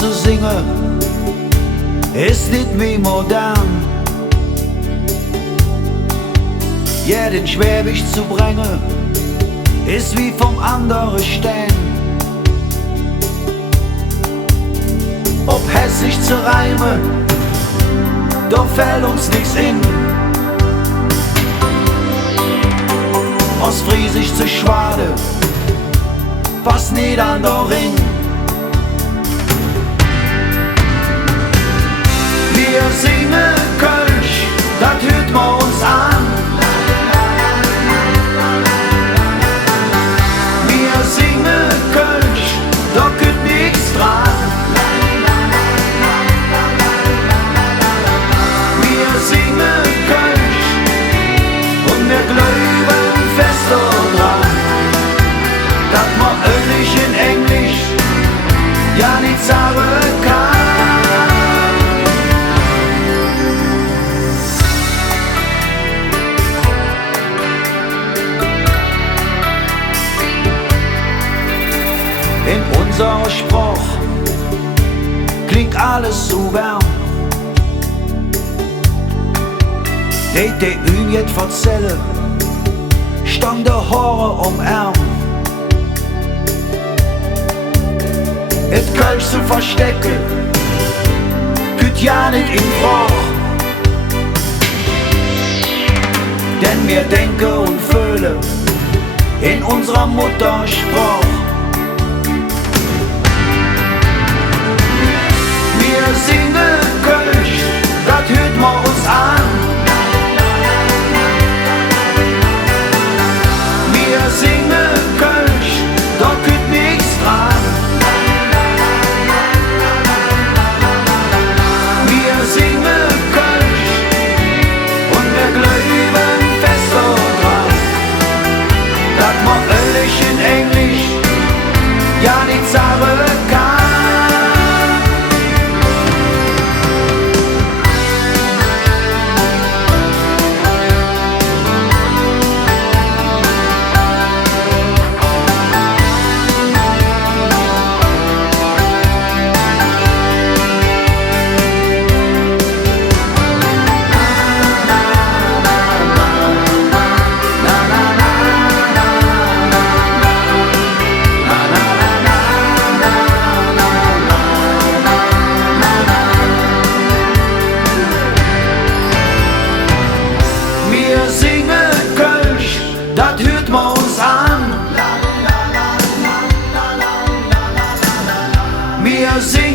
zu singen ist nicht mehr modern. Ja, den Schwäbisch zu bringen ist wie vom anderen Stein. Ob Hessisch zu reimen, doch fällt uns nichts in. Ostfriesisch zu schwade, passt nicht an der Ring. Wir singen Kölsch, das hört man uns an. Wir singen Kölsch, da geht nichts dran. Wir singen Kölsch und wir glauben fest daran, dass man Ölisch in Englisch ja nicht sagen kann. In unserer Spruch klingt alles so warm. Die ihn jetzt verzählen, stand der Haare Arm. Et Kölsch zu verstecken, küt ja nicht in Frach. Denn wir denken und fühlen in unserer Muttersprache. Wir singen Kölsch, das hört man uns an. Wir singen Kölsch, da geht nichts dran. Wir singen Kölsch und wir glauben fest daran, dass man Ölisch in Englisch ja nicht sagen kann. Wir singen Kölsch, das hört man uns an. Wir singen